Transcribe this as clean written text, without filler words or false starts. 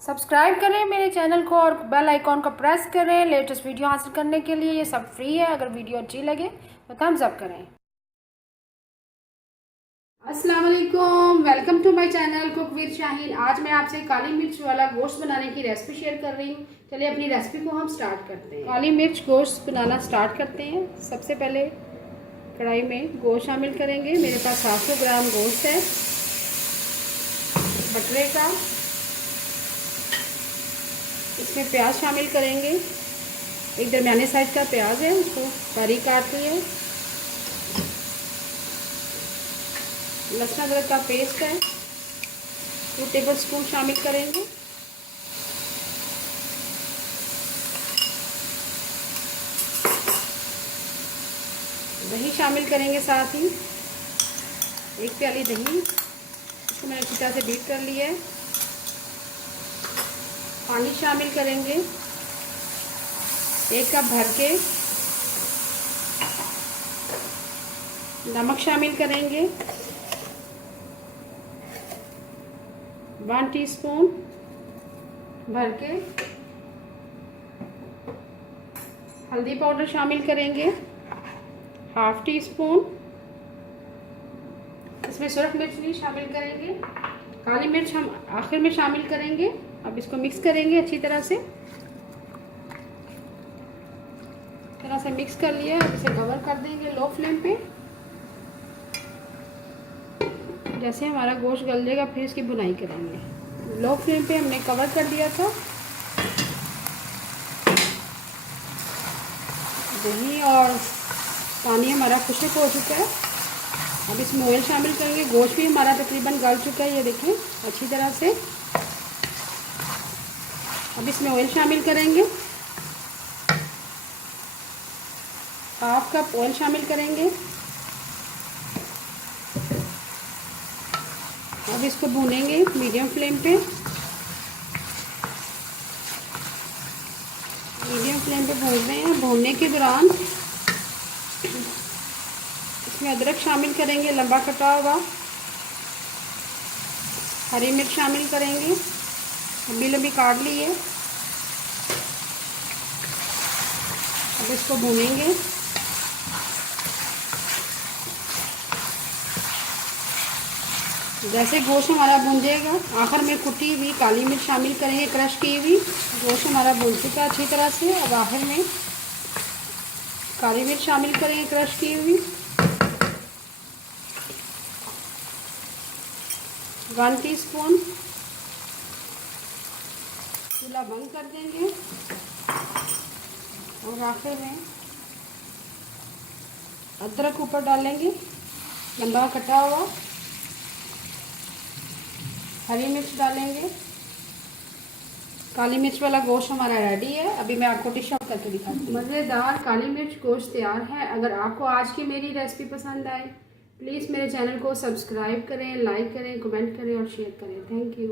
Subscribe करें मेरे channel को और बेल आइकॉन को प्रेस करें लेटेस्ट वीडियो हासिल करने के लिए। ये सब फ्री है। अगर वीडियो अच्छी लगे तो थम्स अप करें। अस्सलाम वालेकुम, welcome to my channel cook with Shaheen. आज मैं आपसे काली मिर्च वाला गोश्त बनाने की रेसिपी शेयर कर रही हूँ। चलिए अपनी रेसिपी को हम स्टार्ट करते हैं। काली मिर्च गोश्त बनाना स्टार्ट करते हैं। सबसे पहले कढ़ाई में गोश्त शामिल करेंगे। मेरे पास 700 ग्राम गोश्त है बकरे का। इसमें प्याज शामिल करेंगे। एक दरमियाने साइज का प्याज है, उसको बारीक काट लिया। लहसुन अदरक का पेस्ट है, 2 टेबलस्पून शामिल करेंगे। दही शामिल करेंगे साथ ही, 1 प्याली दही, इसको मैंने अच्छी तरह से बीट कर लिया है। पानी शामिल करेंगे 1 कप भर के। नमक शामिल करेंगे 1 टीस्पून भर के। हल्दी पाउडर शामिल करेंगे 1/2 टीस्पून। इसमें सुरख मिर्च भी शामिल करेंगे। काली मिर्च हम आखिर में शामिल करेंगे। अब इसको मिक्स करेंगे अच्छी तरह से। मिक्स कर लिया। अब इसे कवर कर देंगे लो फ्लेम पे। जैसे हमारा गोश्त गल जाएगा फिर इसकी बुनाई करेंगे। लो फ्लेम पे हमने कवर कर दिया था। दही और पानी हमारा खुश्क हो चुका है। अब इसमें ऑयल शामिल करेंगे। गोश्त भी हमारा तकरीबन गल चुका है, ये देखें अच्छी तरह से। अब इसमें ऑयल शामिल करेंगे, 1/2 कप ऑयल शामिल करेंगे। अब इसको भूनेंगे मीडियम फ्लेम पे। मीडियम फ्लेम पे भून रहे हैं। भूनने के दौरान इसमें अदरक शामिल करेंगे लंबा कटा हुआ। हरी मिर्च शामिल करेंगे लंबी लंबी काट ली है। अब इसको भूनेंगे। जैसे गोश्त हमारा भुन जाएगा, आखिर में कुटी हुई काली मिर्च शामिल करेंगे, क्रश की हुई। गोश्त हमारा भुन चुका अच्छी तरह से। अब आखिर में काली मिर्च शामिल करेंगे, क्रश की हुई। 1 टीस्पून। चूल्हा बंद कर देंगे और आखिर में अदरक ऊपर डालेंगे लंबा कटा हुआ। हरी मिर्च डालेंगे। काली मिर्च वाला गोश्त हमारा रेडी है। अभी मैं आपको डिश आउट करके दिखाती हूँ। मज़ेदार काली मिर्च गोश्त तैयार है। अगर आपको आज की मेरी रेसिपी पसंद आए प्लीज़ मेरे चैनल को सब्सक्राइब करें, लाइक करें, कमेंट करें और शेयर करें। Thank you.